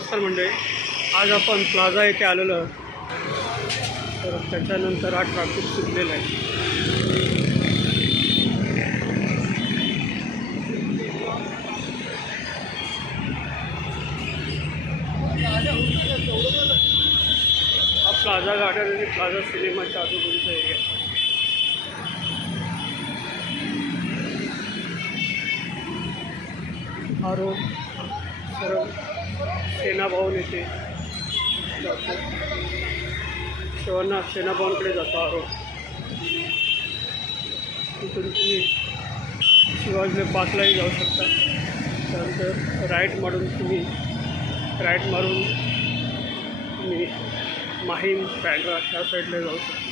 नमस्कार मंडळी, आज आपण प्लाझा येथे आलेलो आहोत. तर त्याच्यानंतर हा ट्रॅफिक सुटलेला आहे. हा प्लाझा गार्डन आणि प्लाझा सिनेमाच्या आजूबाजूचा एरिया. हा रोड सरळ सेना भवन येथे जातो. सेना भवनकडे जातो हा रोड. तिथून तुम्ही शिवाजी पार्कलाही जाऊ शकता. त्यानंतर राईट मारून तुम्ही माहीम बँड्रा ह्या साईडला जाऊ शकता.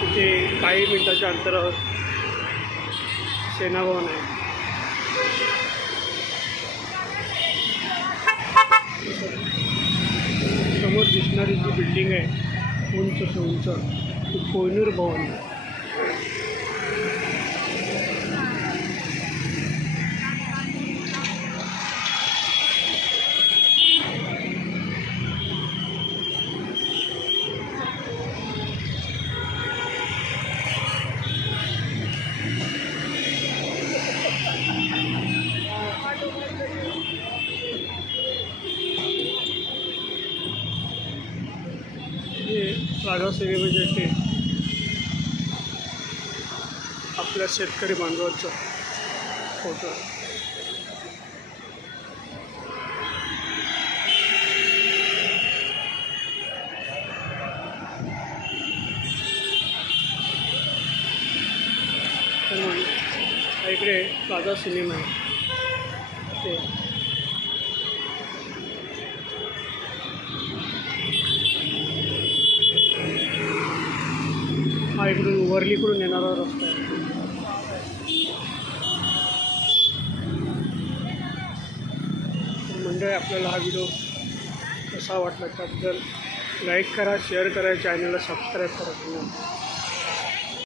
तिथे काही मिनिटाच्या अंतरावर सेना भवन आहे. समोर दिसणारी जी बिल्डिंग आहे उंच ती कोहिनूर भवन आहे. प्लाझा सिनेमाच्या इथे आपल्या शेतकरी बांधवाचा फोटो. इकडे प्लाझा सिनेमा आहे ते. हा इकडून वर्लीकडून येणारा रस्ता आहे. मंडळी, आपल्याला हा व्हिडिओ कसा वाटला त्याबद्दल लाईक करा, शेअर करा, चॅनलला सबस्क्राईब करा.